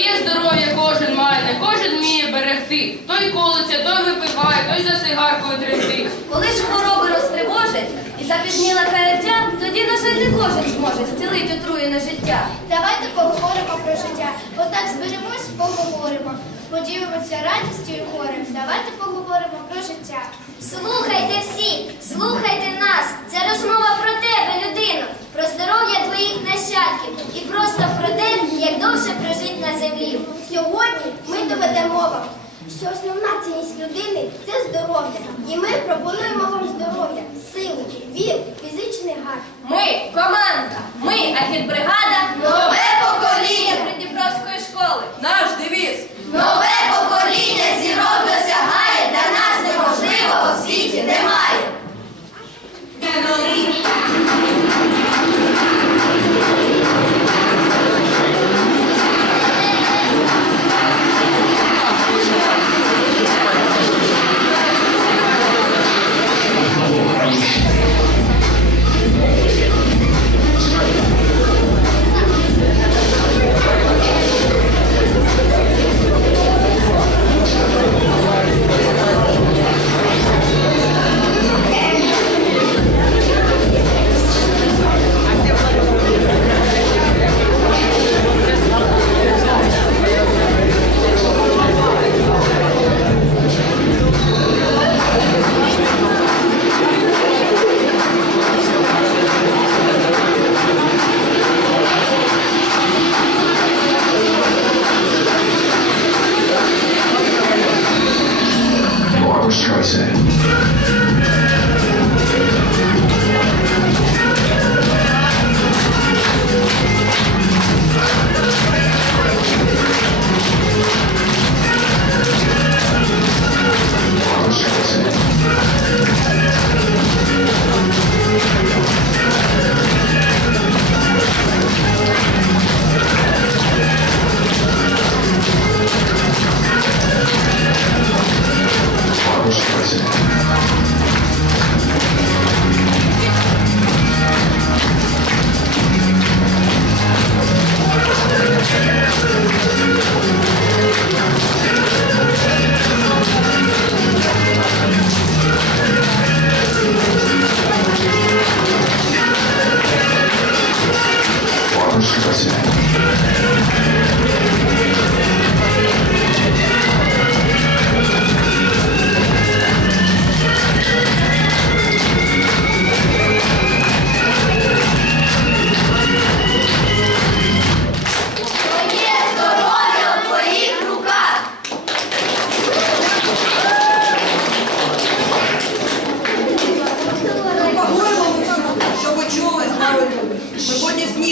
Своє здоров'я кожен має, не кожен вміє берегти. Той колиться, той випиває, той за сигаркою тремтить. Коли ж хвороби розтривожать запізніла каяття, тоді, на жаль, не кожен зможе зцілити отруєне життя. Давайте поговоримо про життя. Отак зберемось, поговоримо. Поділимося радістю і горем. Давайте поговоримо про життя. Слухайте всі, слухайте нас. Це розмова про тебе, людину, про здоров'я твоїх нащадків і просто про те, як довше прожити на землі. Сьогодні ми доведемо вам, що основна цінність людини це здоров'я. І ми пропонуємо вам здоров'я, силу, віру, фізичний гард. Ми команда, ми агітбригада, Нове покоління! Придніпровської школи. наш девіз. Нове покоління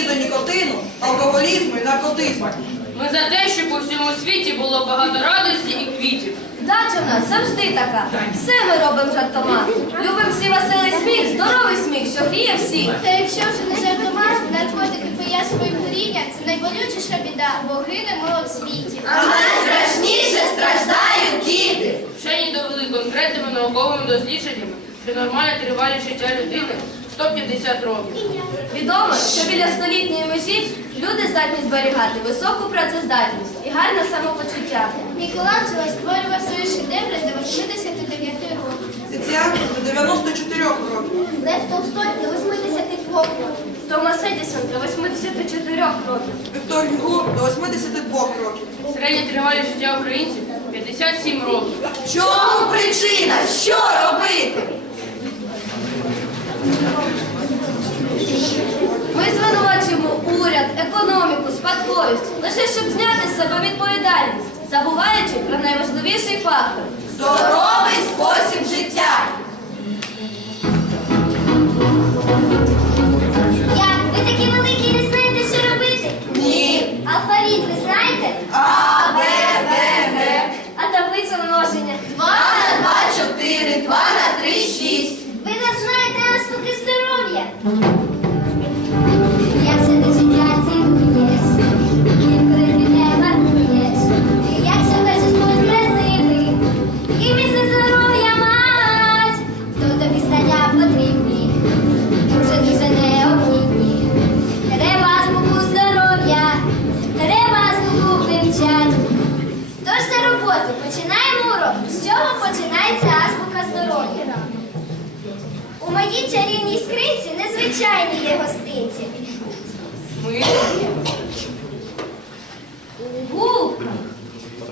СНІДу, нікотину, алкоголізму і наркотизму. Ми за те, щоб у всьому світі було багато радості і квітів. Дача в нас завжди така. Все ми робимо жартома. Любим всі веселий сміх, здоровий сміх, що гріє всіх. Та якщо вже не жартома, наркотики пия своїм горіння, це найболючіша біда, бо гинемо в світі. А найстрашніше страждають діти. Вчені довели конкретними науковими дослідженнями, що нормальна тривалість життя людини 150 років. Відомо, що біля столітньої межі люди здатні зберігати високу працездатність і гарне самопочуття. Мікеланджело створював свої шедеври до 89 років. Тетяна до 94 років. Лев Толстой до 82 років. Томас Едісон до 84 років. Віктор Гюго до 82 років. Середня тривалість життя українців 57 років. В чому причина? Що економіку, спадковість, лише щоб зняти з себе відповідальність, забуваючи про найважливіший фактор. Здоровий спосіб життя. Зразу починаємо урок. З чого починається азбука здоров'я? У моїй чарівній скриці незвичайні є гостинці. Гулка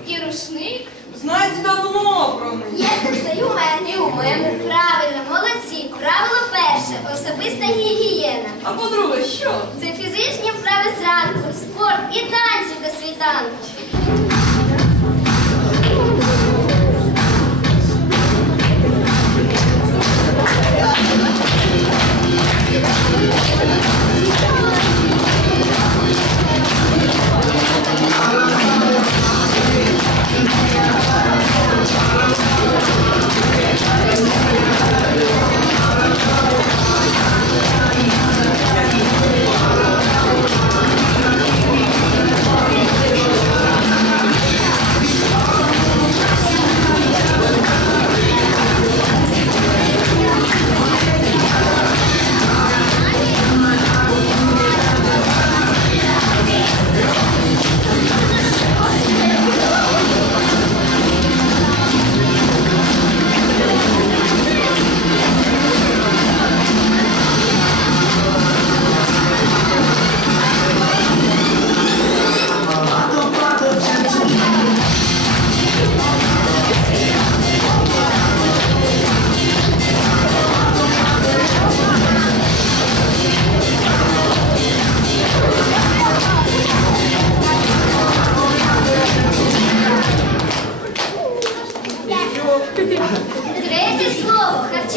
і рушник. Знаєте, давно про мене. Є це все і у мене. У мене. Правильно, молодці. Правило перше. Особиста гігієна. А по-друге, що? Це фізичні вправи зранку, спорт і танці до світанку.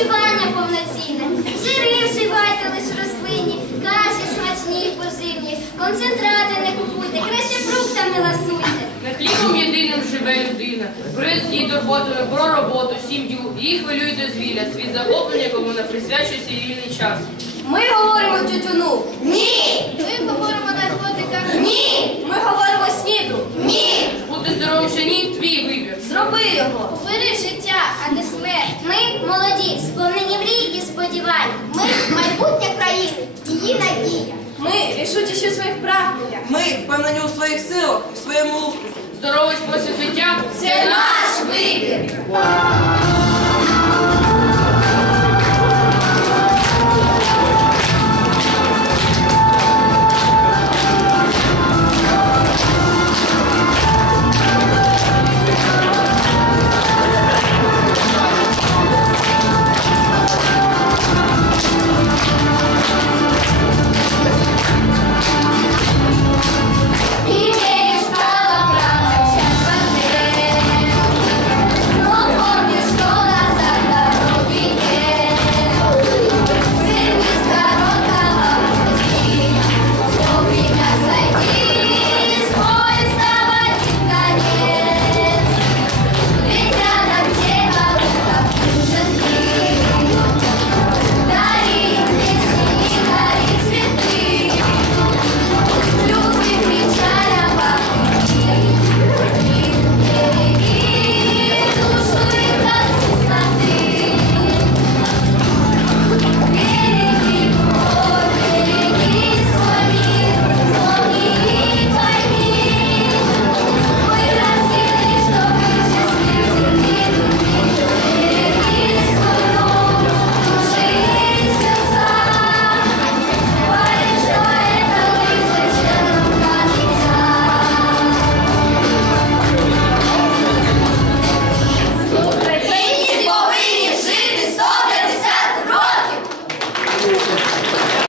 Харчування повноцінне. Жири вживайте лиш рослинні, каші смачні і поживні, концентрати не купуйте, краще фруктами ласуйте. не хлібом єдиним живе людина. Перед її турботами про роботу, сім'ю. Її хвилює дозвілля, світ захоплення, кому не присвячує свій вільний час. Ми говоримо тютюну. Ні! Ми говоримо наркотиках. Ні. Ми говоримо сніду. Ні! Бути здоровим чи ні. Зроби його. Бери життя, а не смерть. Ми молоді, сповнені мрій і сподівань. Ми майбутнє країни, її надія. Ми рішучіші у своїх прагненнях. Ми впевнені у своїх силах і своєму успіху. Здоровий спосіб життя Це наш вибір.